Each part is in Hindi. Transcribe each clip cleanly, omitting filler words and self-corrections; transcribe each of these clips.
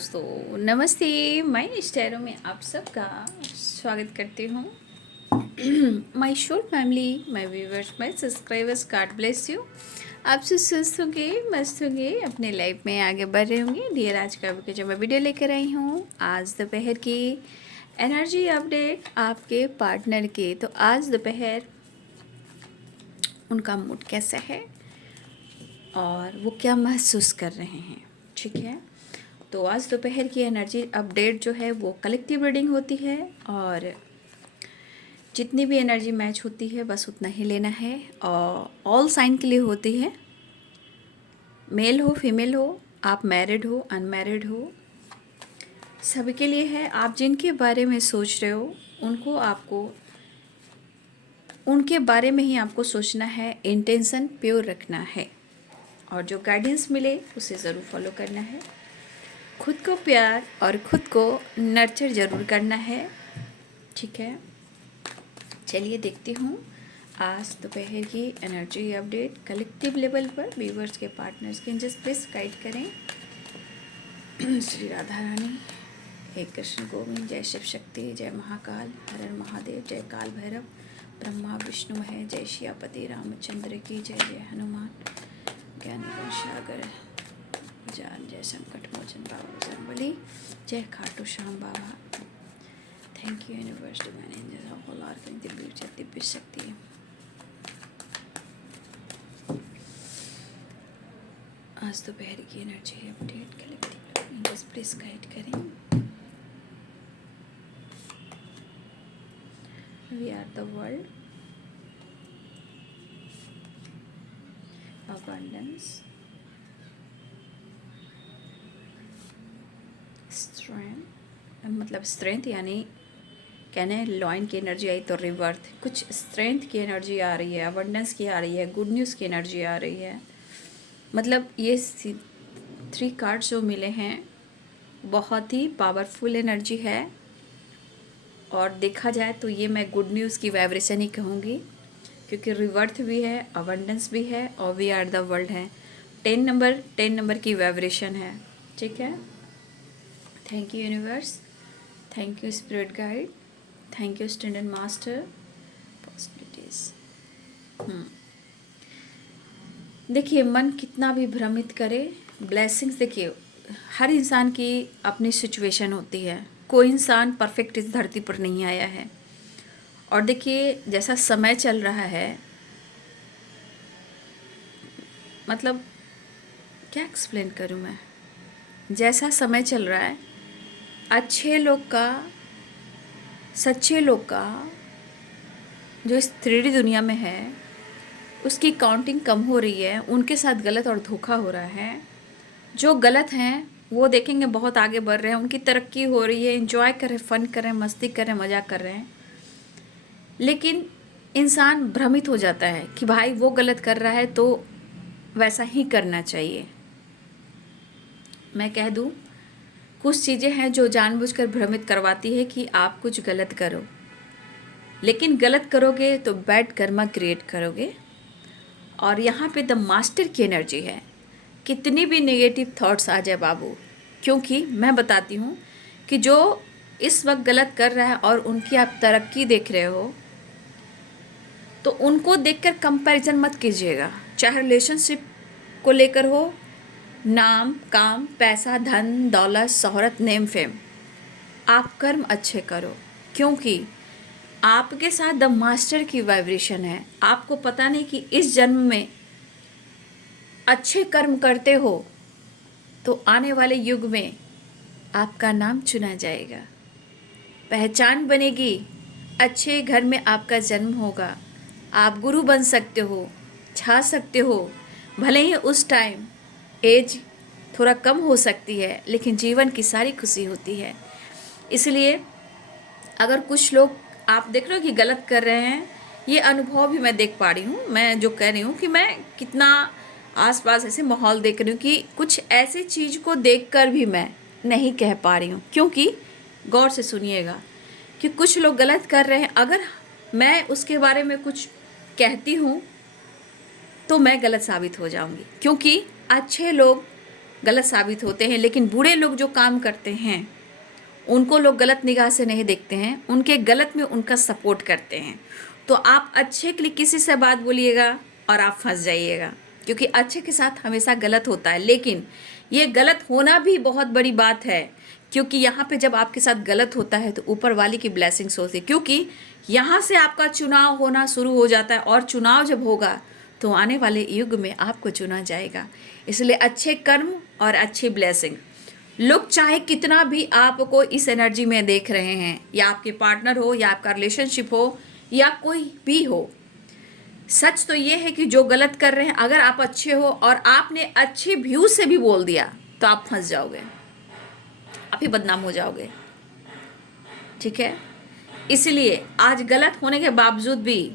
दोस्तों नमस्ते। मैं स्टैरो में आप सबका स्वागत करती हूँ। माय शोर family, my viewers, my subscribers, God bless you. आप सब स्वस्थ होंगे, मस्त होंगे, अपने लाइफ में आगे बढ़ रहे होंगे। डियर, आज का जो मैं वीडियो लेकर आई हूँ, आज दोपहर की एनर्जी अपडेट आपके पार्टनर की। तो आज दोपहर उनका मूड कैसा है और वो क्या महसूस कर रहे हैं, ठीक है। तो आज दोपहर की एनर्जी अपडेट जो है वो कलेक्टिव रीडिंग होती है और जितनी भी एनर्जी मैच होती है बस उतना ही लेना है। और ऑल साइन के लिए होती है, मेल हो फीमेल हो, आप मैरिड हो अनमैरिड हो, सभी के लिए है। आप जिनके बारे में सोच रहे हो उनके बारे में ही आपको सोचना है, इंटेंशन प्योर रखना है और जो गाइडेंस मिले उसे ज़रूर फॉलो करना है। खुद को प्यार और खुद को नर्चर ज़रूर करना है, ठीक है। चलिए देखती हूँ आज दोपहर की एनर्जी अपडेट कलेक्टिव लेवल पर व्यूवर्स के पार्टनर्स के। जस्ट प्लीज गाइड करें। श्री राधा रानी, हे कृष्ण गोविंद, जय शिव शक्ति, जय महाकाल, हर हर महादेव, जय काल भैरव, ब्रह्मा विष्णु है, जय शियापति रामचंद्र की जय, जय हनुमान ज्ञान सागर जान, जय संकट मोचन बाबा बजरंगबली, जय खाटू श्याम बाबा। Thank you universe, divine angels of all archon, दिव्य शक्ति। आज दोपहर की एनर्जी अपडेट कलेक्टिव बस प्लीज गाइड करें। We are the world, abundance, strength, मतलब स्ट्रेंथ यानी कहने लॉइन की एनर्जी आई तो रिवर्थ, कुछ स्ट्रेंथ की एनर्जी आ रही है, अबंडेंस की आ रही है, गुड न्यूज़ की एनर्जी आ रही है। मतलब ये 3 कार्ड्स जो मिले हैं बहुत ही पावरफुल एनर्जी है और देखा जाए तो ये मैं गुड न्यूज़ की वाइब्रेशन ही कहूँगी, क्योंकि रिवर्थ भी है, अबंडेंस भी है और वी आर द वर्ल्ड है। 10 नंबर की वाइब्रेशन है, ठीक है। Thank you universe, thank you spirit guide, thank you student master, possibilities. देखिए, मन कितना भी भ्रमित करे, ब्लेसिंग्स, देखिए हर इंसान की अपनी सिचुएशन होती है, कोई इंसान परफेक्ट इस धरती पर नहीं आया है। और देखिए जैसा समय चल रहा है, मतलब क्या एक्सप्लेन करूँ मैं, जैसा समय चल रहा है, अच्छे लोग का, सच्चे लोग का जो इस 3D दुनिया में है उसकी काउंटिंग कम हो रही है, उनके साथ गलत और धोखा हो रहा है। जो गलत हैं वो देखेंगे बहुत आगे बढ़ रहे हैं, उनकी तरक्की हो रही है, एंजॉय कर रहे हैं, फन कर रहे हैं, मस्ती कर रहे हैं, मजाक कर रहे हैं। लेकिन इंसान भ्रमित हो जाता है कि भाई वो गलत कर रहा है तो वैसा ही करना चाहिए। मैं कह दूं, कुछ चीज़ें हैं जो जानबूझकर भ्रमित करवाती है कि आप कुछ गलत करो, लेकिन गलत करोगे तो बैड कर्मा क्रिएट करोगे। और यहाँ पे द मास्टर की एनर्जी है, कितनी भी नेगेटिव थॉट्स आ जाए बाबू, क्योंकि मैं बताती हूँ कि जो इस वक्त गलत कर रहा है और उनकी आप तरक्की देख रहे हो तो उनको देखकर कंपैरिजन मत कीजिएगा, चाहे रिलेशनशिप को लेकर हो, नाम, काम, पैसा, धन दौलत, शोहरत, नेम फेम। आप कर्म अच्छे करो, क्योंकि आपके साथ द मास्टर की वाइब्रेशन है। आपको पता नहीं कि इस जन्म में अच्छे कर्म करते हो तो आने वाले युग में आपका नाम चुना जाएगा, पहचान बनेगी, अच्छे घर में आपका जन्म होगा, आप गुरु बन सकते हो, छा सकते हो। भले ही उस टाइम एज थोड़ा कम हो सकती है, लेकिन जीवन की सारी खुशी होती है। इसलिए अगर कुछ लोग आप देख रहे हो कि गलत कर रहे हैं, ये अनुभव भी मैं देख पा रही हूँ। मैं जो कह रही हूँ कि मैं कितना आसपास ऐसे माहौल देख रही हूँ कि कुछ ऐसी चीज़ को देखकर भी मैं नहीं कह पा रही हूँ, क्योंकि गौर से सुनिएगा कि कुछ लोग गलत कर रहे हैं, अगर मैं उसके बारे में कुछ कहती हूँ तो मैं गलत साबित हो जाऊंगी, क्योंकि अच्छे लोग गलत साबित होते हैं, लेकिन बुरे लोग जो काम करते हैं उनको लोग गलत निगाह से नहीं देखते हैं, उनके गलत में उनका सपोर्ट करते हैं। तो आप अच्छे के लिए किसी से बात बोलिएगा और आप फंस जाइएगा, क्योंकि अच्छे के साथ हमेशा गलत होता है। लेकिन ये गलत होना भी बहुत बड़ी बात है, क्योंकि यहाँ पे जब आपके साथ गलत होता है तो ऊपर वाले की ब्लेसिंग्स होती है, क्योंकि यहाँ से आपका चुनाव होना शुरू हो जाता है, और चुनाव जब होगा तो आने वाले युग में आपको चुना जाएगा। इसलिए अच्छे कर्म और अच्छी ब्लेसिंग, लोग चाहे कितना भी आपको इस एनर्जी में देख रहे हैं, या आपके पार्टनर हो, या आपका रिलेशनशिप हो, या कोई भी हो, सच तो ये है कि जो गलत कर रहे हैं, अगर आप अच्छे हो और आपने अच्छे व्यू से भी बोल दिया तो आप फंस जाओगे, आप ही बदनाम हो जाओगे। ठीक है, इसलिए आज गलत होने के बावजूद भी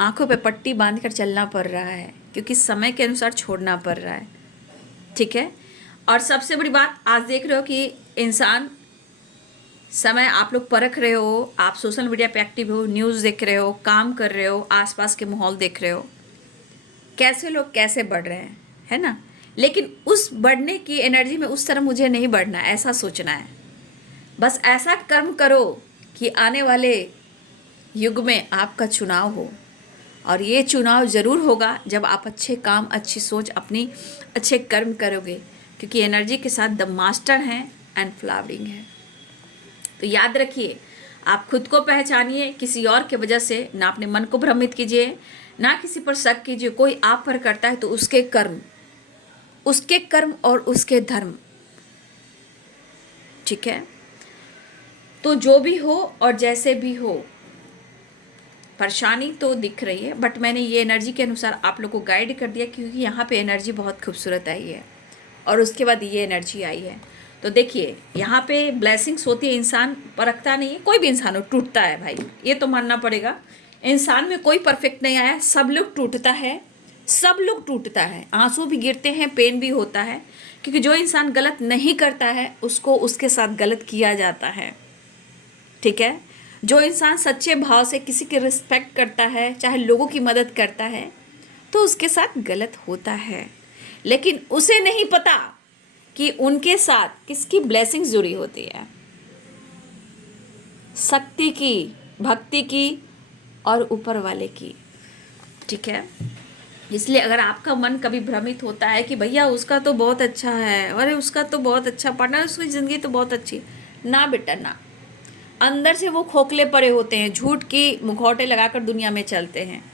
आंखों पे पट्टी बांधकर चलना पड़ रहा है, क्योंकि समय के अनुसार छोड़ना पड़ रहा है। ठीक है, और सबसे बड़ी बात, आज देख रहे हो कि इंसान समय आप लोग परख रहे हो, आप सोशल मीडिया पे एक्टिव हो, न्यूज़ देख रहे हो, काम कर रहे हो, आसपास के माहौल देख रहे हो, कैसे लोग कैसे बढ़ रहे हैं, है ना। लेकिन उस बढ़ने की एनर्जी में उस तरह मुझे नहीं बढ़ना, ऐसा सोचना है। बस ऐसा कर्म करो कि आने वाले युग में आपका चुनाव हो, और ये चुनाव ज़रूर होगा जब आप अच्छे काम, अच्छी सोच, अपनी अच्छे कर्म करोगे, क्योंकि एनर्जी के साथ द मास्टर हैं एंड फ्लावरिंग है। तो याद रखिए, आप खुद को पहचानिए, किसी और के वजह से ना अपने मन को भ्रमित कीजिए, ना किसी पर शक कीजिए। कोई आप पर करता है तो उसके कर्म और उसके धर्म, ठीक है। तो जो भी हो और जैसे भी हो, परेशानी तो दिख रही है, बट मैंने ये एनर्जी के अनुसार आप लोग को गाइड कर दिया, क्योंकि यहाँ पे एनर्जी बहुत खूबसूरत आई है और उसके बाद ये एनर्जी आई है। तो देखिए, यहाँ पे ब्लेसिंग्स होती है, इंसान परखता नहीं है, कोई भी इंसान हो टूटता है भाई, ये तो मानना पड़ेगा। इंसान में कोई परफेक्ट नहीं आया, सब लोग टूटता है, सब लोग टूटता है, आंसू भी गिरते हैं, पेन भी होता है, क्योंकि जो इंसान गलत नहीं करता है उसको उसके साथ गलत किया जाता है। ठीक है, जो इंसान सच्चे भाव से किसी की रिस्पेक्ट करता है, चाहे लोगों की मदद करता है, तो उसके साथ गलत होता है। लेकिन उसे नहीं पता कि उनके साथ किसकी ब्लेसिंग्स जुड़ी होती है, शक्ति की, भक्ति की और ऊपर वाले की। ठीक है, इसलिए अगर आपका मन कभी भ्रमित होता है कि भैया उसका तो बहुत अच्छा है, अरे उसका तो बहुत अच्छा पार्टनर, उसकी ज़िंदगी तो बहुत अच्छी, ना बेटा ना, अंदर से वो खोखले पड़े होते हैं, झूठ की मुखौटे लगाकर दुनिया में चलते हैं,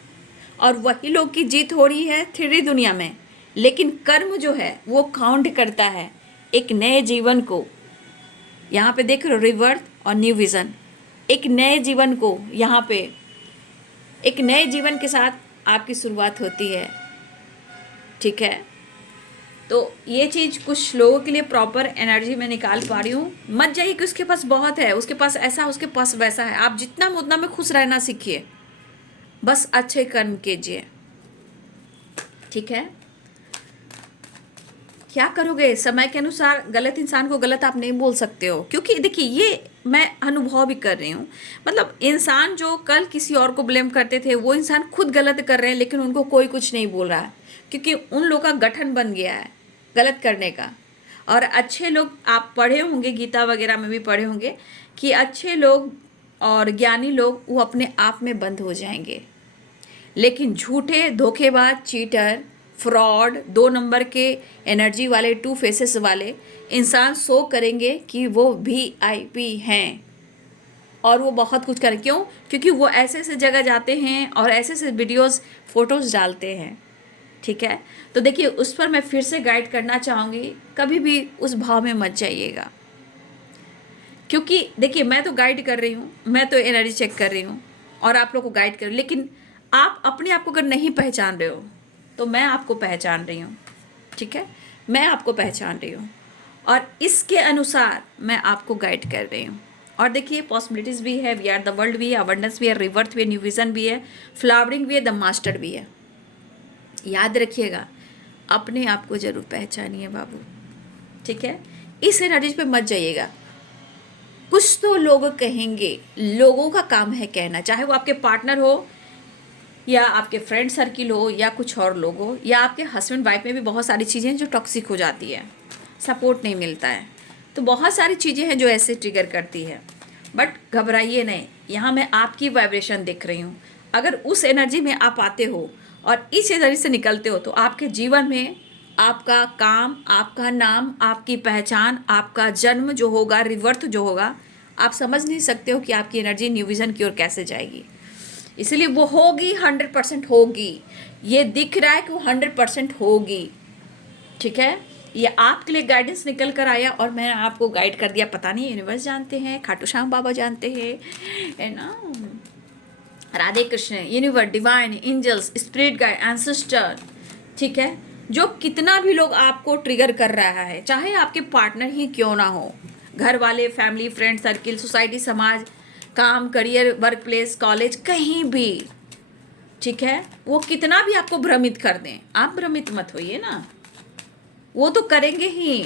और वही लोग की जीत हो रही है 3D दुनिया में। लेकिन कर्म जो है वो काउंट करता है एक नए जीवन को। यहाँ पे देख रहे हो, रिवर्थ और न्यू विज़न, एक नए जीवन को, यहाँ पे एक नए जीवन के साथ आपकी शुरुआत होती है। ठीक है, तो ये चीज़ कुछ लोगों के लिए प्रॉपर एनर्जी में निकाल पा रही हूँ। मत जाइए कि उसके पास बहुत है, उसके पास ऐसा, उसके पास वैसा है। आप जितना उतना में खुश रहना सीखिए, बस अच्छे कर्म कीजिए। ठीक है, क्या करोगे, समय के अनुसार गलत इंसान को गलत आप नहीं बोल सकते हो, क्योंकि देखिए ये मैं अनुभव भी कर रही हूँ। मतलब इंसान जो कल किसी और को ब्लेम करते थे, वो इंसान खुद गलत कर रहे हैं, लेकिन उनको कोई कुछ नहीं बोल रहा है, क्योंकि उन लोगों का गठन बन गया है गलत करने का। और अच्छे लोग, आप पढ़े होंगे, गीता वगैरह में भी पढ़े होंगे कि अच्छे लोग और ज्ञानी लोग वो अपने आप में बंद हो जाएंगे, लेकिन झूठे, धोखेबाज, चीटर, फ्रॉड, 2 नंबर के एनर्जी वाले, 2 फेसेस वाले इंसान शो करेंगे कि वो VIP हैं और वो बहुत कुछ करें। क्यों? क्योंकि वो ऐसे ऐसे जगह जाते हैं और ऐसे ऐसे वीडियोस, फोटोज़ डालते हैं। ठीक है, तो देखिए उस पर मैं फिर से गाइड करना चाहूँगी, कभी भी उस भाव में मत जाइएगा, क्योंकि देखिए मैं तो गाइड कर रही हूँ, मैं तो एनर्जी चेक कर रही हूँ और आप लोग को गाइड कर रही हूँ, लेकिन आप अपने आप को अगर नहीं पहचान रहे हो तो मैं आपको पहचान रही हूँ। ठीक है, मैं आपको पहचान रही हूँ और इसके अनुसार मैं आपको गाइड कर रही हूँ। और देखिए पॉसिबिलिटीज़ भी है, वी आर द वर्ल्ड भी है, अबंडेंस भी है, रिवर्थ भी है, न्यू विज़न भी है, फ्लावरिंग भी है, द मास्टर भी है। याद रखिएगा, अपने आप को ज़रूर पहचानिए बाबू। ठीक है, इस एनर्जी पे मत जाइएगा। कुछ तो लोग कहेंगे, लोगों का काम है कहना, चाहे वो आपके पार्टनर हो या आपके फ्रेंड सर्किल हो या कुछ और लोग हो, या आपके हस्बैंड वाइफ में भी बहुत सारी चीज़ें जो टॉक्सिक हो जाती है। सपोर्ट नहीं मिलता है। तो बहुत सारी चीज़ें हैं जो ऐसे ट्रिगर करती है, बट घबराइए नहीं। यहाँ मैं आपकी वाइब्रेशन देख रही हूँ। अगर उस एनर्जी में आप आते हो और इस एनर्जी से निकलते हो तो आपके जीवन में आपका काम, आपका नाम, आपकी पहचान, आपका जन्म जो होगा, रिवर्थ जो होगा, आप समझ नहीं सकते हो कि आपकी एनर्जी न्यू विजन की ओर कैसे जाएगी। इसलिए वो होगी, 100% होगी। ये दिख रहा है कि वो 100% होगी। ठीक है, ये आपके लिए गाइडेंस निकल कर आया और मैंने आपको गाइड कर दिया। पता नहीं यूनिवर्स जानते हैं, खाटू श्याम बाबा जानते हैं, है ना, Radhe Krishna, universe, divine, angels, spirit guide, ancestor. ठीक है, जो कितना भी लोग आपको ट्रिगर कर रहा है, चाहे आपके पार्टनर ही क्यों ना हो, घर वाले, फैमिली, फ्रेंड सर्किल, सोसाइटी, समाज, काम, करियर, वर्क प्लेस, कॉलेज, कहीं भी, ठीक है, वो कितना भी आपको भ्रमित कर दें, आप भ्रमित मत होइए ना। वो तो करेंगे ही,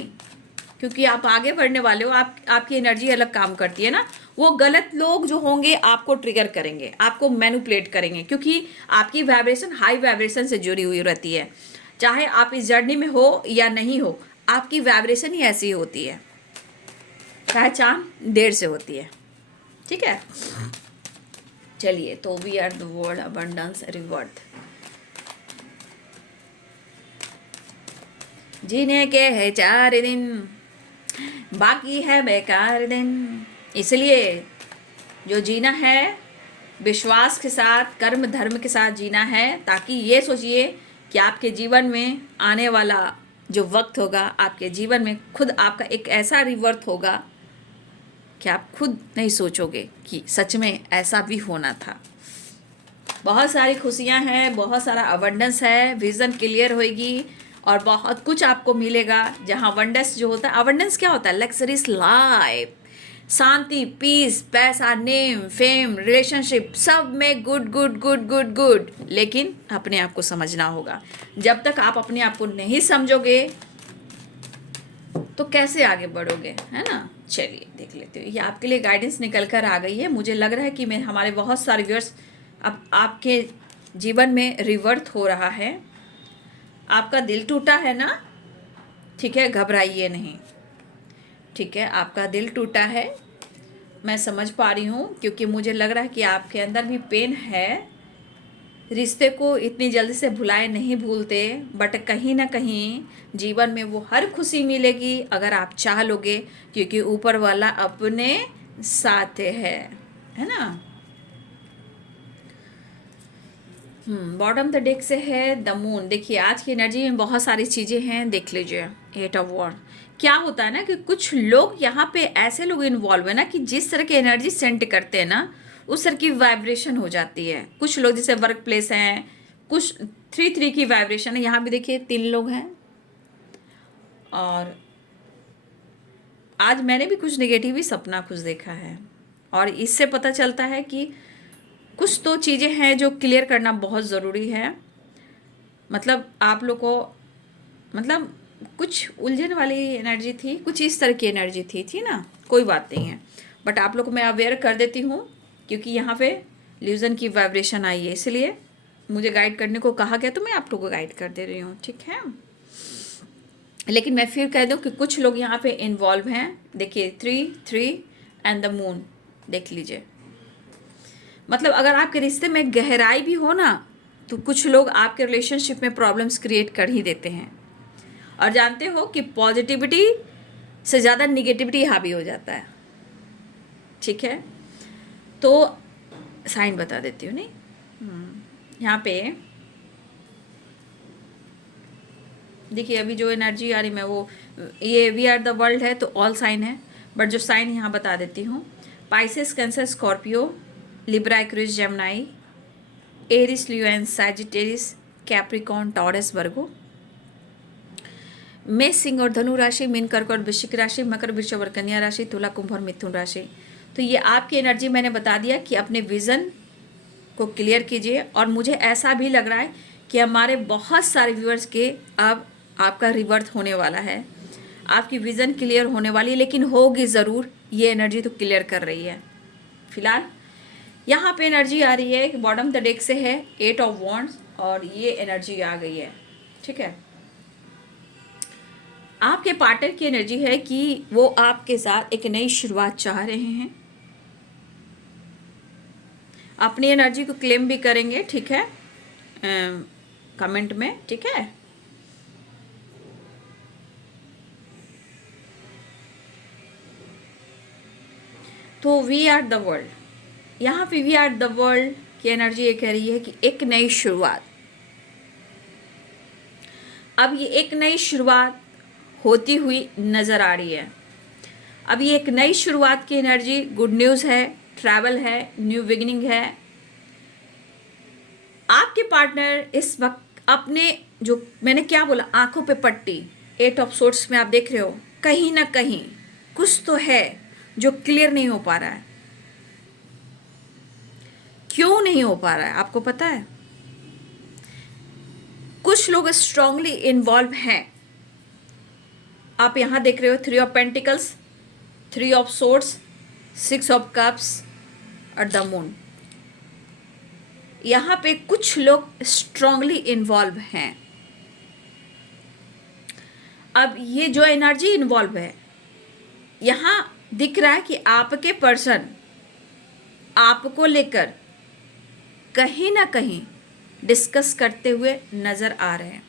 क्योंकि आप आगे बढ़ने वाले हो, आपकी एनर्जी अलग काम करती है ना। वो गलत लोग जो होंगे आपको ट्रिगर करेंगे, आपको मैनिपुलेट करेंगे, क्योंकि आपकी वाइब्रेशन हाई वाइब्रेशन से जुड़ी हुई रहती है। चाहे आप इस जर्नी में हो या नहीं हो, आपकी वाइब्रेशन ही ऐसी होती है, पहचान देर से होती है। ठीक है, चलिए, तो we are the world abundance rebirth. जीने के है 4 दिन, बाकी है बेकार दिन। इसलिए जो जीना है विश्वास के साथ, कर्म धर्म के साथ जीना है, ताकि ये सोचिए कि आपके जीवन में आने वाला जो वक्त होगा, आपके जीवन में खुद आपका एक ऐसा रिवर्थ होगा कि आप खुद नहीं सोचोगे कि सच में ऐसा भी होना था। बहुत सारी खुशियां हैं, बहुत सारा अबंडेंस है, विजन क्लियर होएगी और बहुत कुछ आपको मिलेगा। जहाँ अबंडेंस जो होता है, अबंडेंस क्या होता है? लग्जरीज लाइफ, शांति, पीस, पैसा, नेम, फेम, रिलेशनशिप, सब में good good good good good. लेकिन अपने आप को समझना होगा। जब तक आप अपने आप को नहीं समझोगे तो कैसे आगे बढ़ोगे, है ना। चलिए देख लेते हो, ये आपके लिए गाइडेंस निकल कर आ गई है। मुझे लग रहा है कि मैं हमारे बहुत सारे व्यूअर्स अब आपके जीवन में रिवर्थ हो रहा है। आपका दिल टूटा है ना, ठीक है, घबराइए नहीं। ठीक है, आपका दिल टूटा है, मैं समझ पा रही हूँ, क्योंकि मुझे लग रहा है कि आपके अंदर भी पेन है। रिश्ते को इतनी जल्दी से भुलाए नहीं भूलते, बट कहीं ना कहीं जीवन में वो हर खुशी मिलेगी अगर आप चाह लोगे, क्योंकि ऊपर वाला अपने साथ है ना। बॉटम द डेक से है द मून। देखिए आज की एनर्जी में बहुत सारी चीज़ें हैं, देख लीजिए। 8 ऑफ वॉन्ड क्या होता है ना कि कुछ लोग यहाँ पे ऐसे लोग इन्वॉल्व है ना कि जिस तरह की एनर्जी सेंड करते हैं ना, उस तरह की वाइब्रेशन हो जाती है। कुछ लोग जैसे वर्क प्लेस हैं, कुछ 3 की वाइब्रेशन है। यहाँ भी देखिए 3 लोग हैं, और आज मैंने भी कुछ नेगेटिव ही सपना कुछ देखा है, और इससे पता चलता है कि कुछ तो चीज़ें हैं जो क्लियर करना बहुत ज़रूरी है। मतलब आप लोग को, मतलब कुछ उलझन वाली एनर्जी थी, कुछ इस तरह की एनर्जी थी ना, कोई बात नहीं है, बट आप लोग को मैं अवेयर कर देती हूँ, क्योंकि यहाँ पे ल्यूजन की वाइब्रेशन आई है, इसलिए मुझे गाइड करने को कहा गया, तो मैं आप लोग को गाइड कर दे रही हूँ। ठीक है, लेकिन मैं फिर कह दूँ कि कुछ लोग यहाँ पे इन्वॉल्व हैं। देखिए 3 एंड द मून देख लीजिए। मतलब अगर आपके रिश्ते में गहराई भी हो ना, तो कुछ लोग आपके रिलेशनशिप में प्रॉब्लम्स क्रिएट कर ही देते हैं। और जानते हो कि पॉजिटिविटी से ज़्यादा निगेटिविटी हावी हो जाता है। ठीक है, तो साइन बता देती हूँ। नहीं, यहाँ पे देखिए अभी जो एनर्जी आ रही, मैं वो, ये वी आर द वर्ल्ड है तो ऑल साइन है, बट जो साइन यहाँ बता देती हूँ। Pisces, Cancer, Scorpio, Libra, Aquarius, Gemini, Aries, Leo and Sagittarius, Capricorn, Taurus, Virgo. मेष, सिंह और धनु राशि, मीन, कर्क और वृश्चिक राशि, मकर, वृषभ और कन्या राशि, तुला, कुंभ और मिथुन राशि। तो ये आपकी एनर्जी मैंने बता दिया कि अपने विज़न को क्लियर कीजिए। और मुझे ऐसा भी लग रहा है कि हमारे बहुत सारे व्यूअर्स के अब आपका रिवर्थ होने वाला है, आपकी विज़न क्लियर होने वाली है, लेकिन होगी ज़रूर। ये एनर्जी तो क्लियर कर रही है। फिलहाल यहाँ पे एनर्जी आ रही है कि बॉटम द डेक से है 8 ऑफ वॉन्ड्स, और ये एनर्जी आ गई है। ठीक है, आपके पार्टनर की एनर्जी है कि वो आपके साथ एक नई शुरुआत चाह रहे हैं, अपनी एनर्जी को क्लेम भी करेंगे, ठीक है, कमेंट में, ठीक है। तो वी आर द वर्ल्ड, यहाँ पे वी आर द वर्ल्ड की एनर्जी ये कह रही है कि एक नई शुरुआत। अब ये एक नई शुरुआत होती हुई नज़र आ रही है। अब ये एक नई शुरुआत की एनर्जी गुड न्यूज़ है, ट्रैवल है, न्यू बिगिनिंग है। आपके पार्टनर इस वक्त अपने, जो मैंने क्या बोला, आंखों पे पट्टी, 8 ऑफ सोर्ट्स में आप देख रहे हो, कहीं ना कहीं कुछ तो है जो क्लियर नहीं हो पा रहा है। क्यों नहीं हो पा रहा है आपको पता है? कुछ लोग स्ट्रांगली इन्वॉल्व हैं। आप यहां देख रहे हो 3 of pentacles, 3 of swords, 6 of cups और द मून। यहां पे कुछ लोग स्ट्रांगली इन्वॉल्व हैं। अब ये जो एनर्जी इन्वॉल्व है, यहां दिख रहा है कि आपके पर्सन आपको लेकर कहीं ना कहीं डिस्कस करते हुए नजर आ रहे हैं।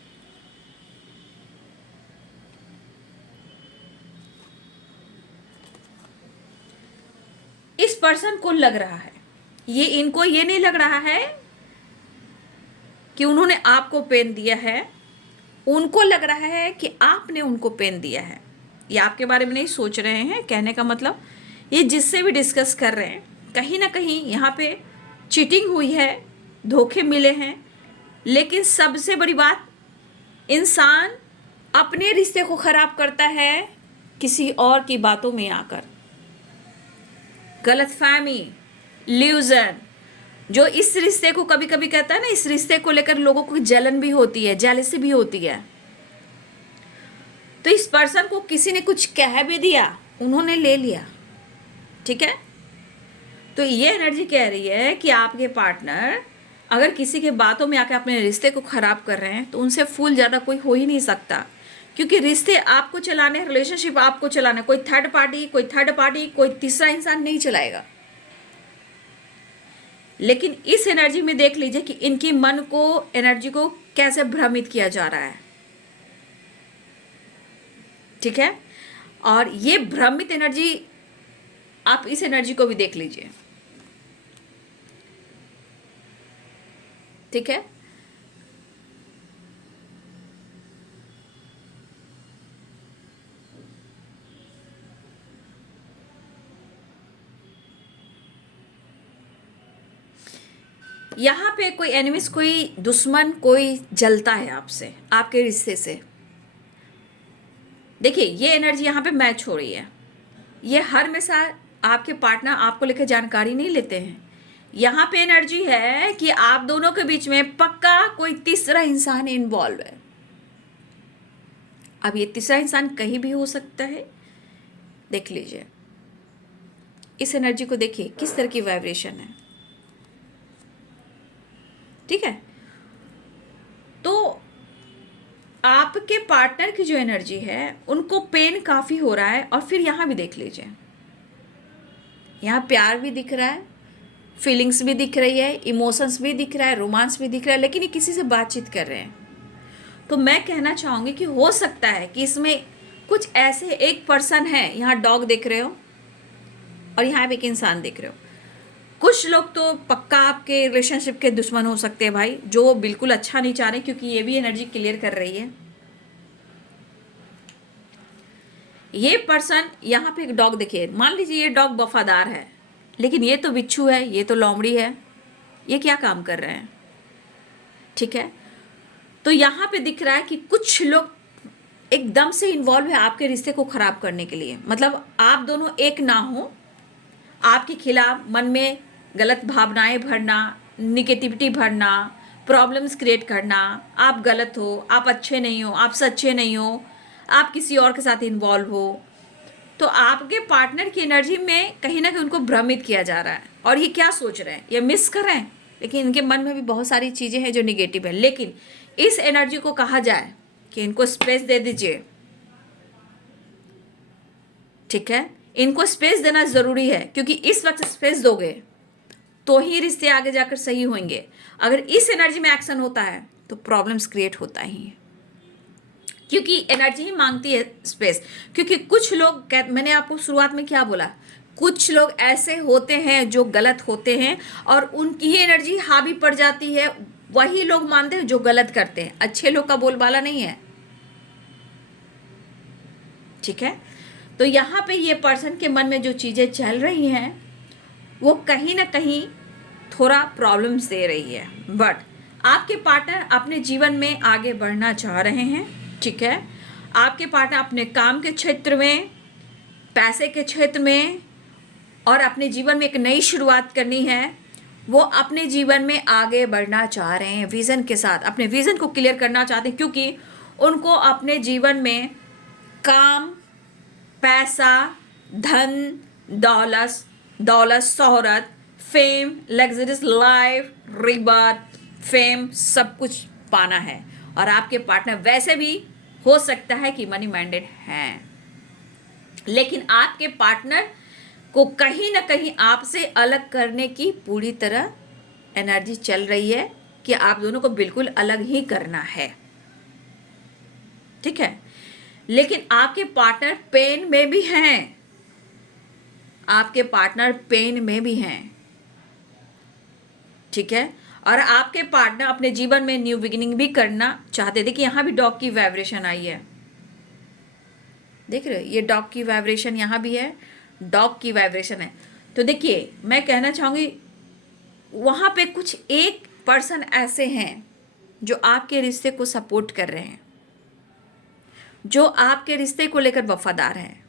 इस पर्सन को लग रहा है, इनको ये नहीं लग रहा है कि उन्होंने आपको पेन दिया है, उनको लग रहा है कि आपने उनको पेन दिया है। ये आपके बारे में नहीं सोच रहे हैं। कहने का मतलब, ये जिससे भी डिस्कस कर रहे हैं, कहीं ना कहीं यहाँ पे चीटिंग हुई है, धोखे मिले हैं। लेकिन सबसे बड़ी बात, इंसान अपने रिश्ते को खराब करता है किसी और की बातों में आकर। गलतफहमी, इल्यूजन, जो इस रिश्ते को कभी कभी कहता है ना, इस रिश्ते को लेकर लोगों को जलन भी होती है, जेलसी भी होती है। तो इस पर्सन को किसी ने कुछ कह भी दिया, उन्होंने ले लिया, ठीक है। तो ये एनर्जी कह रही है कि आपके पार्टनर अगर किसी के बातों में आकर अपने रिश्ते को खराब कर रहे हैं, तो उनसे फूल ज़्यादा कोई हो ही नहीं सकता। क्योंकि रिश्ते आपको चलाने, रिलेशनशिप आपको चलाना, कोई थर्ड पार्टी, कोई तीसरा इंसान नहीं चलाएगा। लेकिन इस एनर्जी में देख लीजिए कि इनकी मन को, एनर्जी को कैसे भ्रमित किया जा रहा है, ठीक है। और ये भ्रमित एनर्जी, आप इस एनर्जी को भी देख लीजिए, ठीक है। यहाँ पे कोई एनिमीज, कोई दुश्मन, कोई जलता है आपसे, आपके रिश्ते से। देखिए ये एनर्जी यहाँ पे मैच हो रही है। ये हर हमेशा आपके पार्टनर आपको लेकर जानकारी नहीं लेते हैं। यहाँ पे एनर्जी है कि आप दोनों के बीच में पक्का कोई तीसरा इंसान इन्वॉल्व है। अब ये तीसरा इंसान कहीं भी हो सकता है, देख लीजिए। इस एनर्जी को देखिए किस तरह की वाइब्रेशन है, ठीक है। तो आपके पार्टनर की जो एनर्जी है, उनको पेन काफ़ी हो रहा है। और फिर यहाँ भी देख लीजिए, यहाँ प्यार भी दिख रहा है, फीलिंग्स भी दिख रही है, इमोशंस भी दिख रहा है, रोमांस भी दिख रहा है, लेकिन ये किसी से बातचीत कर रहे हैं। तो मैं कहना चाहूँगी कि हो सकता है कि इसमें कुछ ऐसे एक पर्सन है, यहाँ डॉग देख रहे हो और यहाँ पे एक इंसान देख रहे हो। कुछ लोग तो पक्का आपके रिलेशनशिप के दुश्मन हो सकते हैं भाई, जो बिल्कुल अच्छा नहीं चाह रहे, क्योंकि ये भी एनर्जी क्लियर कर रही है। ये पर्सन, यहाँ पे एक डॉग देखिए, मान लीजिए ये डॉग वफादार है, लेकिन ये तो बिच्छू है, ये तो लोमड़ी है, ये क्या काम कर रहे हैं, ठीक है। तो यहाँ पे दिख रहा है कि कुछ लोग एकदम से इन्वॉल्व है आपके रिश्ते को खराब करने के लिए। मतलब आप दोनों एक ना हो, आपके खिलाफ मन में गलत भावनाएं भरना, निगेटिविटी भरना, प्रॉब्लम्स क्रिएट करना, आप गलत हो, आप अच्छे नहीं हो, आप सच्चे नहीं हो, आप किसी और के साथ इन्वॉल्व हो। तो आपके पार्टनर की एनर्जी में कहीं ना कहीं उनको भ्रमित किया जा रहा है। और ये क्या सोच रहे हैं, ये मिस कर रहे हैं, लेकिन इनके मन में भी बहुत सारी चीज़ें हैं जो निगेटिव है। लेकिन इस एनर्जी को कहा जाए कि इनको स्पेस दे दीजिए, ठीक है, इनको स्पेस देना ज़रूरी है, क्योंकि इस वक्त स्पेस दोगे तो ही रिश्ते आगे जाकर सही होंगे। अगर इस एनर्जी में एक्शन होता है तो प्रॉब्लम्स क्रिएट होता ही है, क्योंकि एनर्जी ही मांगती है स्पेस। क्योंकि कुछ लोग, मैंने आपको शुरुआत में क्या बोला, कुछ लोग ऐसे होते हैं जो गलत होते हैं और उनकी ही एनर्जी हावी पड़ जाती है, वही लोग मानते हैं जो गलत करते हैं। अच्छे लोग का बोलबाला नहीं है, ठीक है। तो यहाँ पे ये पर्सन के मन में जो चीज़ें चल रही हैं वो कहीं ना कहीं थोड़ा प्रॉब्लम्स दे रही है, बट आपके पार्टनर अपने जीवन में आगे बढ़ना चाह रहे हैं, ठीक है। आपके पार्टनर अपने काम के क्षेत्र में, पैसे के क्षेत्र में और अपने जीवन में एक नई शुरुआत करनी है, वो अपने जीवन में आगे बढ़ना चाह रहे हैं विज़न के साथ, अपने विज़न को क्लियर करना चाहते हैं, क्योंकि उनको अपने जीवन में काम, पैसा, धन, दौलत, शोहरत, fame, luxurious life, rebirth, fame, सब कुछ पाना है। और आपके पार्टनर वैसे भी हो सकता है कि मनी माइंडेड हैं, लेकिन आपके पार्टनर को कहीं ना कहीं आपसे अलग करने की पूरी तरह एनर्जी चल रही है कि आप दोनों को बिल्कुल अलग ही करना है, ठीक है। लेकिन आपके पार्टनर पेन में भी हैं, आपके पार्टनर पेन में भी हैं, ठीक है। और आपके पार्टनर अपने जीवन में न्यू बिगिनिंग भी करना चाहते। देखिए यहाँ भी डॉग की वाइब्रेशन आई है, देख रहे हो, ये डॉग की वाइब्रेशन यहाँ भी है, डॉग की वाइब्रेशन है। तो देखिए मैं कहना चाहूँगी वहाँ पे कुछ एक पर्सन ऐसे हैं जो आपके रिश्ते को सपोर्ट कर रहे हैं, जो आपके रिश्ते को लेकर वफादार हैं,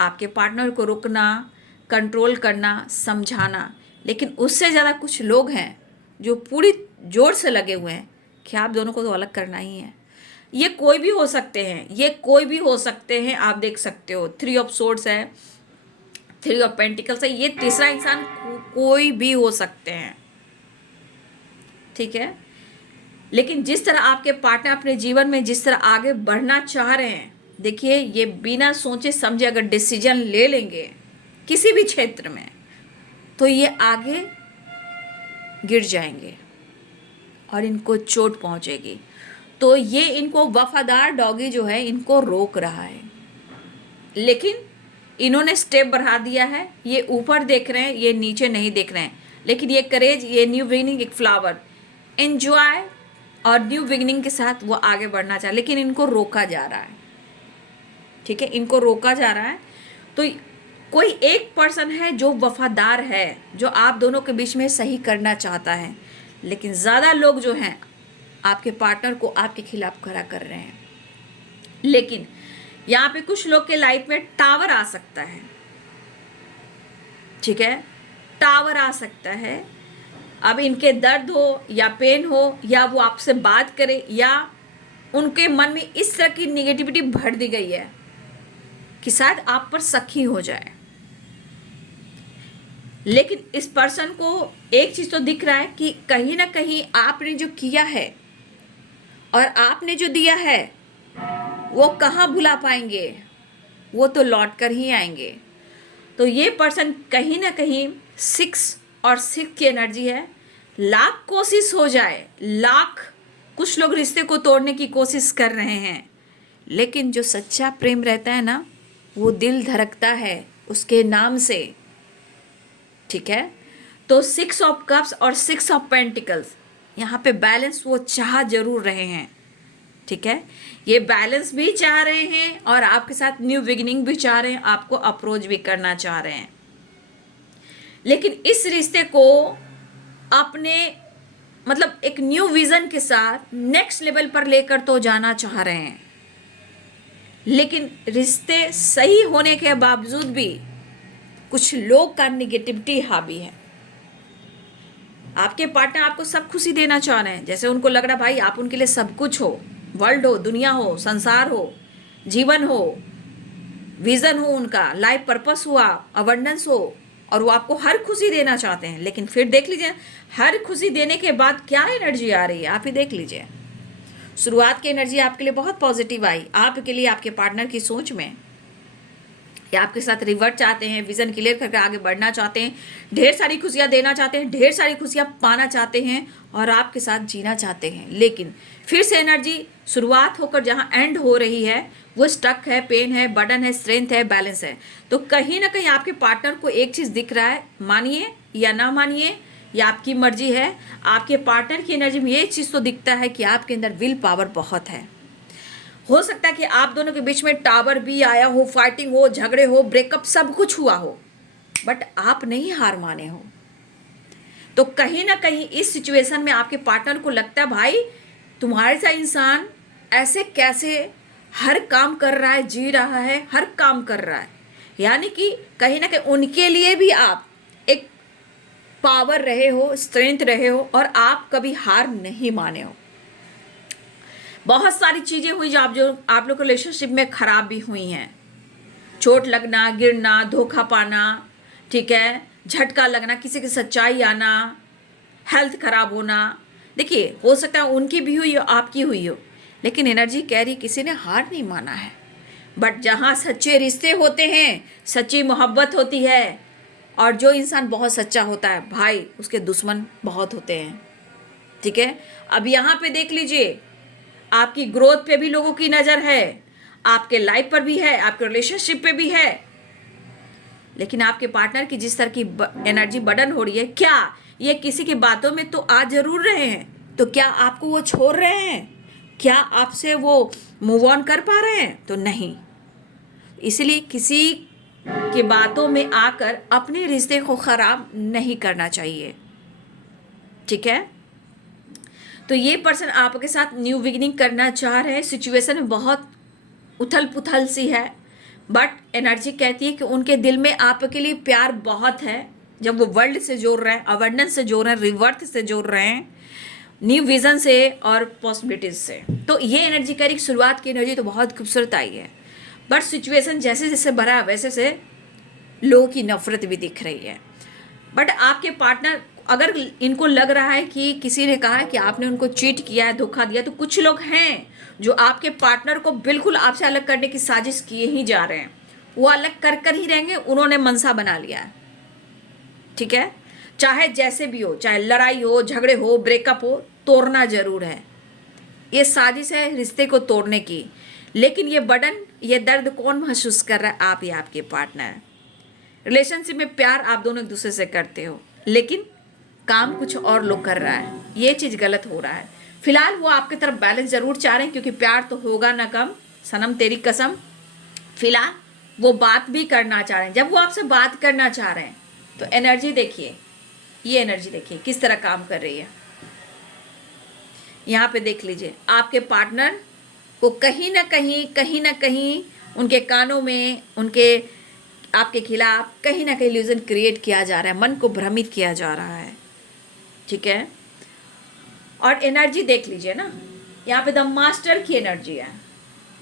आपके पार्टनर को रोकना, कंट्रोल करना, समझाना। लेकिन उससे ज़्यादा कुछ लोग हैं जो पूरी जोर से लगे हुए हैं कि आप दोनों को तो अलग करना ही है। ये कोई भी हो सकते हैं, ये कोई भी हो सकते हैं। आप देख सकते हो 3 ऑफ सोर्ड्स है, 3 ऑफ पेंटिकल्स है, ये तीसरा इंसान कोई भी हो सकते हैं, ठीक है। लेकिन जिस तरह आपके पार्टनर अपने जीवन में जिस तरह आगे बढ़ना चाह रहे हैं, देखिए ये बिना सोचे समझे अगर डिसीजन ले लेंगे किसी भी क्षेत्र में तो ये आगे गिर जाएंगे और इनको चोट पहुंचेगी। तो ये इनको वफादार डॉगी जो है इनको रोक रहा है, लेकिन इन्होंने स्टेप बढ़ा दिया है। ये ऊपर देख रहे हैं, ये नीचे नहीं देख रहे हैं। लेकिन ये करेज, ये न्यू बिगिनिंग, एक फ्लावर, एंजॉय और न्यू बिगिनिंग के साथ वो आगे बढ़ना चाहे, लेकिन इनको रोका जा रहा है, ठीक है, इनको रोका जा रहा है। तो कोई एक पर्सन है जो वफादार है, जो आप दोनों के बीच में सही करना चाहता है, लेकिन ज़्यादा लोग जो हैं आपके पार्टनर को आपके खिलाफ खड़ा कर रहे हैं। लेकिन यहाँ पे कुछ लोग के लाइफ में टावर आ सकता है, ठीक है, टावर आ सकता है। अब इनके दर्द हो या पेन हो या वो आपसे बात करे या उनके मन में इस तरह की निगेटिविटी भर दी गई है कि शायद आप पर शक ही हो जाए। लेकिन इस पर्सन को एक चीज़ तो दिख रहा है कि कहीं ना कहीं आपने जो किया है और आपने जो दिया है वो कहाँ भुला पाएंगे, वो तो लौट कर ही आएंगे। तो ये पर्सन कहीं ना कहीं 6 और 6 की एनर्जी है। लाख कोशिश हो जाए, लाख कुछ लोग रिश्ते को तोड़ने की कोशिश कर रहे हैं, लेकिन जो सच्चा प्रेम रहता है ना, वो दिल धड़कता है उसके नाम से, ठीक है। तो 6 ऑफ कप्स और 6 ऑफ पेंटिकल्स, यहाँ पे बैलेंस वो चाह जरूर रहे हैं, ठीक है। ये बैलेंस भी चाह रहे हैं और आपके साथ न्यू बिगिनिंग भी चाह रहे हैं, आपको अप्रोच भी करना चाह रहे हैं। लेकिन इस रिश्ते को अपने मतलब एक न्यू विजन के साथ नेक्स्ट लेवल पर लेकर तो जाना चाह रहे हैं, लेकिन रिश्ते सही होने के बावजूद भी कुछ लोग का निगेटिविटी हावी है। आपके पार्टनर आपको सब खुशी देना चाह रहे हैं, जैसे उनको लग रहा भाई आप उनके लिए सब कुछ हो, वर्ल्ड हो, दुनिया हो, संसार हो, जीवन हो, विजन हो, उनका लाइफ पर्पस हुआ, अबंडेंस हो, और वो आपको हर खुशी देना चाहते हैं। लेकिन फिर देख लीजिए हर खुशी देने के बाद क्या एनर्जी आ रही है, आप ही देख लीजिए। शुरुआत की एनर्जी आपके लिए बहुत पॉजिटिव आई, आपके लिए आपके पार्टनर की सोच में कि आपके साथ रिवर्ट चाहते हैं, विजन क्लियर करके आगे बढ़ना चाहते हैं, ढेर सारी खुशियां देना चाहते हैं, ढेर सारी खुशियां पाना चाहते हैं और आपके साथ जीना चाहते हैं। लेकिन फिर से एनर्जी शुरुआत होकर जहां एंड हो रही है वो स्टक है, पेन है, बर्डन है, स्ट्रेंथ है, बैलेंस है। तो कहीं ना कहीं आपके पार्टनर को एक चीज़ दिख रहा है, मानिए या ना मानिए या आपकी मर्जी है, आपके पार्टनर की एनर्जी में ये चीज़ तो दिखता है कि आपके अंदर विल पावर बहुत है। हो सकता है कि आप दोनों के बीच में टावर भी आया हो, फाइटिंग हो, झगड़े हो, ब्रेकअप सब कुछ हुआ हो, बट आप नहीं हार माने हो। तो कहीं ना कहीं इस सिचुएशन में आपके पार्टनर को लगता है भाई तुम्हारे सा इंसान ऐसे कैसे हर काम कर रहा है, जी रहा है, हर काम कर रहा है। यानी कि कहीं ना कहीं उनके लिए भी आप एक पावर रहे हो, स्ट्रेंथ रहे हो और आप कभी हार नहीं माने हो। बहुत सारी चीज़ें हुई जो आप लोग रिलेशनशिप में ख़राब भी हुई हैं। चोट लगना, गिरना, धोखा पाना, ठीक है, झटका लगना, किसी की सच्चाई आना, हेल्थ खराब होना। देखिए हो सकता है उनकी भी हुई हो, आपकी हुई हो, लेकिन एनर्जी कह रही किसी ने हार नहीं माना है। बट जहाँ सच्चे रिश्ते होते हैं, सच्ची मोहब्बत होती है और जो इंसान बहुत सच्चा होता है भाई उसके दुश्मन बहुत होते हैं। ठीक है, अब यहाँ पे देख लीजिए आपकी ग्रोथ पे भी लोगों की नज़र है, आपके लाइफ पर भी है, आपके रिलेशनशिप पे भी है। लेकिन आपके पार्टनर की जिस तरह की एनर्जी बर्डन हो रही है, क्या ये किसी की बातों में तो आ जरूर रहे हैं, तो क्या आपको वो छोड़ रहे हैं? क्या आपसे वो मूव ऑन कर पा रहे हैं? तो नहीं। इसलिए किसी की बातों में आकर अपने रिश्ते को खराब नहीं करना चाहिए। ठीक है, तो ये पर्सन आपके साथ न्यू बिगिनिंग करना चाह रहे हैं। सिचुएशन में बहुत उथल पुथल सी है, बट एनर्जी कहती है कि उनके दिल में आपके लिए प्यार बहुत है। जब वो वर्ल्ड से जोड़ रहे हैं, अवेंडेंस से जोड़ रहे हैं, रिवर्थ से जोड़ रहे हैं, न्यू विजन से और पॉसिबिलिटीज से, तो ये एनर्जी कह रही शुरुआत की एनर्जी तो बहुत खूबसूरत आई है, बट सिचुएशन जैसे जैसे बढ़ा वैसे से लोगों की नफरत भी दिख रही है। बट आपके पार्टनर अगर इनको लग रहा है कि किसी ने कहा है कि आपने उनको चीट किया है, धोखा दिया, तो कुछ लोग हैं जो आपके पार्टनर को बिल्कुल आपसे अलग करने की साजिश किए ही जा रहे हैं। वो अलग कर कर ही रहेंगे, उन्होंने मनसा बना लिया है। ठीक है, चाहे जैसे भी हो, चाहे लड़ाई हो, झगड़े हो, ब्रेकअप हो, तोड़ना जरूर है। ये साजिश है रिश्ते को तोड़ने की। लेकिन ये बर्डन, ये दर्द कौन महसूस कर रहा है? आप या आपके पार्टनर। रिलेशनशिप में प्यार आप दोनों एक दूसरे से करते हो, लेकिन काम कुछ और लोग कर रहा है, ये चीज़ गलत हो रहा है। फिलहाल वो आपकी तरफ बैलेंस जरूर चाह रहे हैं, क्योंकि प्यार तो होगा ना कम, सनम तेरी कसम। फिलहाल वो बात भी करना चाह रहे हैं। जब वो आपसे बात करना चाह रहे हैं तो एनर्जी देखिए, ये एनर्जी देखिए किस तरह काम कर रही है। यहाँ पे देख लीजिए आपके पार्टनर को कहीं ना कहीं उनके कानों में, उनके आपके खिलाफ कहीं ना कहीं इल्यूजन क्रिएट किया जा रहा है, मन को भ्रमित किया जा रहा है। ठीक है, और एनर्जी देख लीजिए ना, यहाँ पे द मास्टर की एनर्जी है।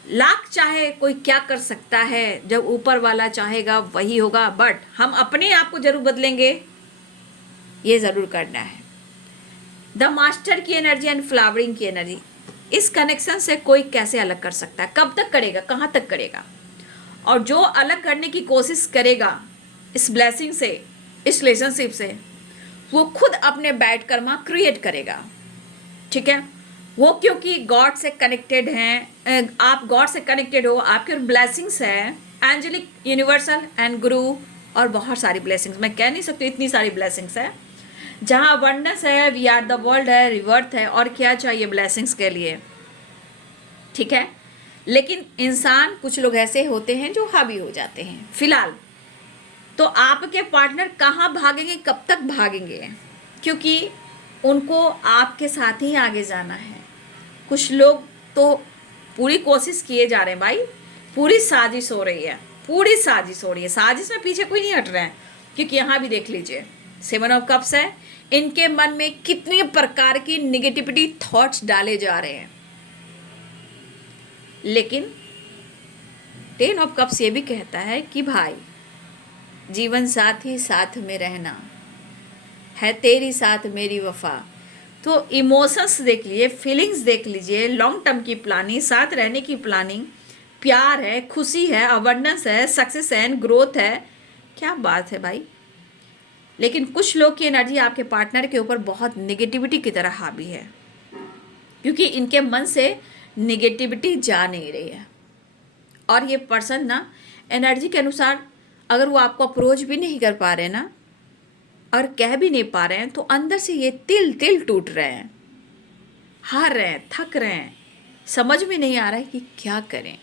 लाख चाहे कोई क्या कर सकता है, जब ऊपर वाला चाहेगा वही होगा, बट हम अपने आप को जरूर बदलेंगे, ये जरूर करना है। द मास्टर की एनर्जी एंड फ्लावरिंग की एनर्जी, इस कनेक्शन से कोई कैसे अलग कर सकता है? कब तक करेगा? कहाँ तक करेगा? और जो अलग करने की कोशिश करेगा इस ब्लेसिंग से, इस रिलेशनशिप से, वो खुद अपने बैड कर्मा क्रिएट करेगा। ठीक है, वो क्योंकि गॉड से कनेक्टेड हैं, आप गॉड से कनेक्टेड हो, आपके ब्लेसिंग्स है, एंजेलिक, यूनिवर्सल एंड गुरु, और बहुत सारी ब्लेसिंग्स, मैं कह नहीं सकती इतनी सारी ब्लेसिंग्स है। जहाँ वननेस है, वी आर द वर्ल्ड है, रिवर्थ है, और क्या चाहिए ब्लेसिंग्स के लिए? ठीक है, लेकिन इंसान कुछ लोग ऐसे होते हैं जो हावी हो जाते हैं। फिलहाल तो आपके पार्टनर कहाँ भागेंगे, कब तक भागेंगे? क्योंकि उनको आपके साथ ही आगे जाना है। कुछ लोग तो पूरी कोशिश किए जा रहे हैं भाई, पूरी साजिश हो रही है, पूरी साजिश हो रही है, साजिश में पीछे कोई नहीं हट रहा है। क्योंकि यहाँ भी देख लीजिए 7 ऑफ कप्स है, इनके मन में कितने प्रकार की निगेटिविटी थॉट्स डाले जा रहे हैं। लेकिन 10 ऑफ कप्स ये भी कहता है कि भाई जीवन साथी साथ में रहना है, तेरी साथ मेरी वफा। तो इमोशंस देख लीजिए, फीलिंग्स देख लीजिए, लॉन्ग टर्म की प्लानिंग, साथ रहने की प्लानिंग, प्यार है, खुशी है, अबंडेंस है, सक्सेस है, ग्रोथ है। क्या बात है भाई। लेकिन कुछ लोग की एनर्जी आपके पार्टनर के ऊपर बहुत निगेटिविटी की तरह हावी है, क्योंकि इनके मन से निगेटिविटी जा नहीं रही है। और ये पर्सन ना एनर्जी के अनुसार अगर वो आपको अप्रोच भी नहीं कर पा रहे ना और कह भी नहीं पा रहे हैं, तो अंदर से ये तिल तिल टूट रहे हैं, हार रहे हैं, थक रहे हैं, समझ में नहीं आ रहा है कि क्या करें।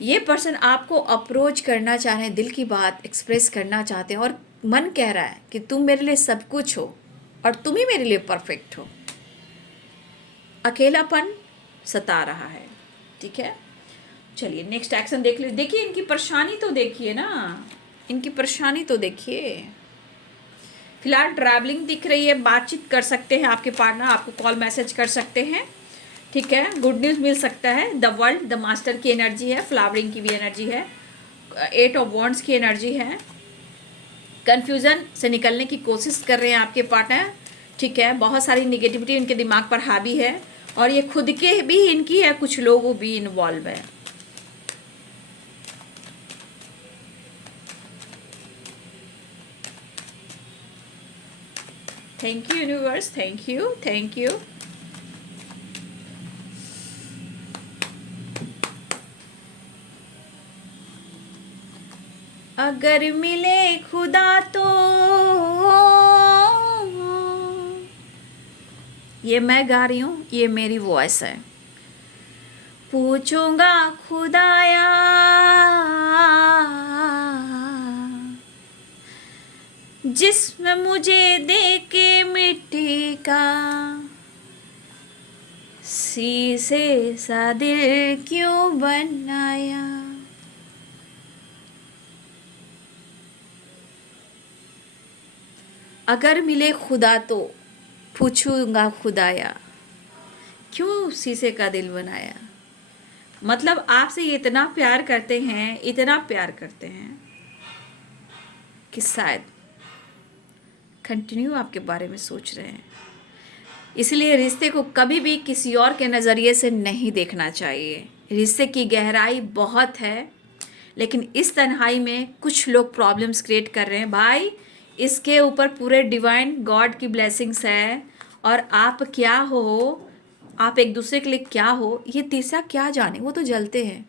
ये पर्सन आपको अप्रोच करना चाह रहे हैं, दिल की बात एक्सप्रेस करना चाहते हैं, और मन कह रहा है कि तुम मेरे लिए सब कुछ हो और तुम ही मेरे लिए परफेक्ट हो। अकेलापन सता रहा है। ठीक है, चलिए नेक्स्ट एक्शन देख लीजिए। देखिए इनकी परेशानी तो देखिए ना, इनकी परेशानी तो देखिए। फिलहाल ट्रैवलिंग दिख रही है, बातचीत कर सकते हैं आपके पार्टनर, आपको कॉल मैसेज कर सकते हैं। ठीक है, गुड न्यूज़ मिल सकता है। द वर्ल्ड, द मास्टर की एनर्जी है, फ्लावरिंग की भी एनर्जी है, 8 ऑफ वॉन्ड्स की एनर्जी है। कन्फ्यूज़न से निकलने की कोशिश कर रहे हैं आपके पार्टनर। ठीक है, बहुत सारी निगेटिविटी इनके दिमाग पर हावी है, और ये खुद के भी इनकी है, कुछ लोगों भी इन्वॉल्व है। Thank you universe, thank you, thank you. अगर मिले खुदा तो, ये मैं गा रही हूँ, ये मेरी वॉइस है। पूछूंगा खुदाया जिस्म मुझे दे के मिट्टी का, शीशे सा दिल क्यों बनाया। अगर मिले खुदा तो पूछूंगा खुदाया क्यों शीशे का दिल बनाया। मतलब आपसे ये इतना प्यार करते हैं, इतना प्यार करते हैं कि शायद कंटिन्यू आपके बारे में सोच रहे हैं। इसलिए रिश्ते को कभी भी किसी और के नज़रिए से नहीं देखना चाहिए। रिश्ते की गहराई बहुत है, लेकिन इस तन्हाई में कुछ लोग प्रॉब्लम्स क्रिएट कर रहे हैं भाई। इसके ऊपर पूरे डिवाइन गॉड की ब्लेसिंग्स है, और आप क्या हो, आप एक दूसरे के लिए क्या हो, ये तीसरा क्या जाने, वो तो जलते हैं।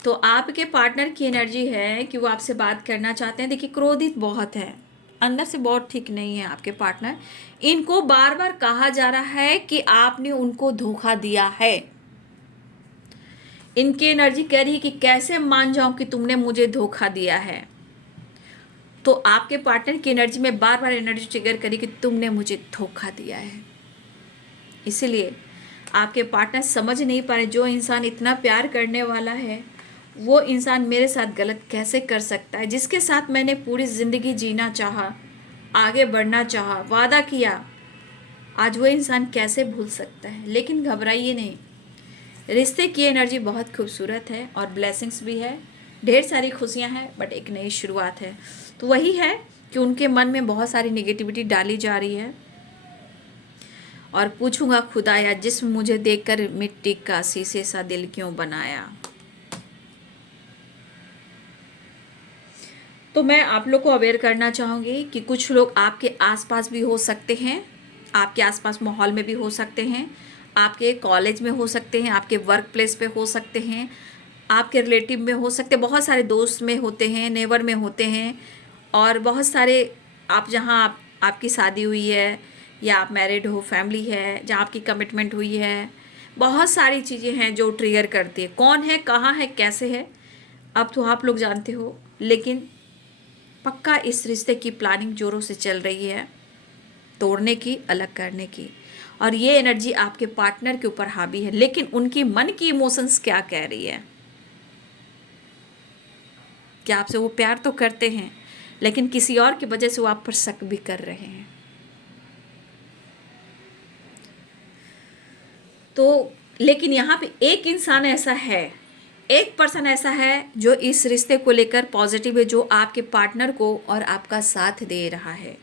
तो आपके पार्टनर की एनर्जी है कि वो आपसे बात करना चाहते हैं। देखिए क्रोधित बहुत है, अंदर से बहुत ठीक नहीं है आपके पार्टनर। इनको बार बार कहा जा रहा है कि आपने उनको धोखा दिया है। इनकी एनर्जी कह रही है कि कैसे मान जाऊं कि तुमने मुझे धोखा दिया है। तो आपके पार्टनर की एनर्जी में बार बार एनर्जी ट्रिगर करी कि तुमने मुझे धोखा दिया है। इसीलिए आपके पार्टनर समझ नहीं पा रहे, जो इंसान इतना प्यार करने वाला है वो इंसान मेरे साथ गलत कैसे कर सकता है। जिसके साथ मैंने पूरी ज़िंदगी जीना चाहा, आगे बढ़ना चाहा, वादा किया, आज वो इंसान कैसे भूल सकता है। लेकिन घबराइए नहीं, रिश्ते की एनर्जी बहुत खूबसूरत है और ब्लेसिंग्स भी है, ढेर सारी खुशियां हैं, बट एक नई शुरुआत है। तो वही है कि उनके मन में बहुत सारी नेगेटिविटी डाली जा रही है। और पूछूंगा खुदाया जिस्म मुझे देखकर मिट्टी का शीशे सा दिल क्यों बनाया। तो मैं आप लोग को अवेयर करना चाहूँगी कि कुछ लोग आपके आसपास भी हो सकते हैं, आपके आसपास माहौल में भी हो सकते हैं, आपके कॉलेज में हो सकते हैं, आपके वर्क प्लेस पे हो सकते हैं, आपके रिलेटिव में हो सकते हैं, बहुत सारे दोस्त में होते हैं, नेबर में होते हैं, और बहुत सारे आप जहाँ आपकी शादी हुई है या आप मैरिड हो, फैमिली है जहाँ आपकी कमिटमेंट हुई है, बहुत सारी चीज़ें हैं जो ट्रिगर करती है। कौन है, कहाँ है, कैसे है, अब तो आप लोग जानते हो। लेकिन पक्का इस रिश्ते की प्लानिंग जोरों से चल रही है, तोड़ने की, अलग करने की। और ये एनर्जी आपके पार्टनर के ऊपर हावी है, लेकिन उनकी मन की इमोशंस क्या कह रही है। क्या आपसे वो प्यार तो करते हैं, लेकिन किसी और की वजह से वो आप पर शक भी कर रहे हैं। तो लेकिन यहाँ पे एक इंसान ऐसा है, एक पर्सन ऐसा है जो इस रिश्ते को लेकर पॉजिटिव है, जो आपके पार्टनर को और आपका साथ दे रहा है।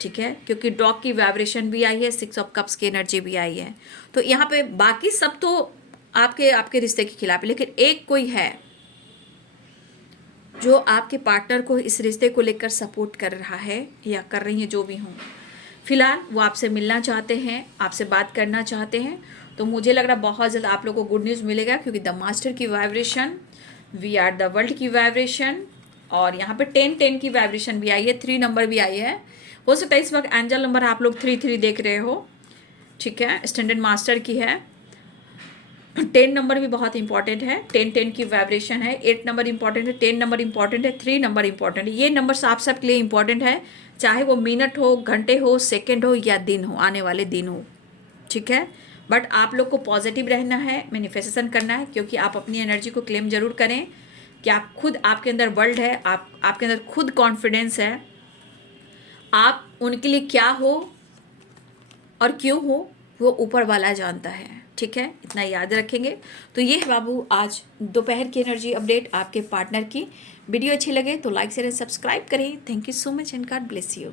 ठीक है, क्योंकि डॉग की वाइब्रेशन भी आई है, 6 ऑफ कप्स की एनर्जी भी आई है। तो यहाँ पे बाकी सब तो आपके आपके रिश्ते के खिलाफ है, लेकिन एक कोई है जो आपके पार्टनर को इस रिश्ते को लेकर सपोर्ट कर रहा है या कर रही है, जो भी हों। फिलहाल वो आपसे मिलना चाहते हैं, आपसे बात करना चाहते हैं। तो मुझे लग रहा बहुत जल्द आप लोगों को गुड न्यूज़ मिलेगा, क्योंकि द मास्टर की vibration, we are the world की वाइब्रेशन, और यहाँ पे 10 की वाइब्रेशन भी आई है, 3 नंबर भी आई है। हो सकता है इस वक्त एंजल नंबर आप लोग 3 देख रहे हो, ठीक है। स्टैंडर्ड मास्टर की है। 10 नंबर भी बहुत इंपॉर्टेंट है, 10 की वाइब्रेशन है। 8 नंबर इंपॉर्टेंट है, 10 नंबर इंपॉर्टेंट है, 3 नंबर इंपॉर्टेंट है। ये नंबर आप सबके लिए इंपॉर्टेंट है, चाहे वो मिनट हो, घंटे हो, सेकंड हो या दिन हो, आने वाले दिन हो, ठीक है। बट आप लोग को पॉजिटिव रहना है, मैनिफेस्टेशन करना है, क्योंकि आप अपनी एनर्जी को क्लेम जरूर करें कि आप खुद, आपके अंदर वर्ल्ड है, आपके अंदर खुद कॉन्फिडेंस है। आप उनके लिए क्या हो और क्यों हो वो ऊपर वाला जानता है, ठीक है। इतना याद रखेंगे। तो ये है बाबू आज दोपहर की एनर्जी अपडेट आपके पार्टनर की। वीडियो अच्छी लगे तो लाइक शेयर सब्सक्राइब करें। Thank you so much and God bless you.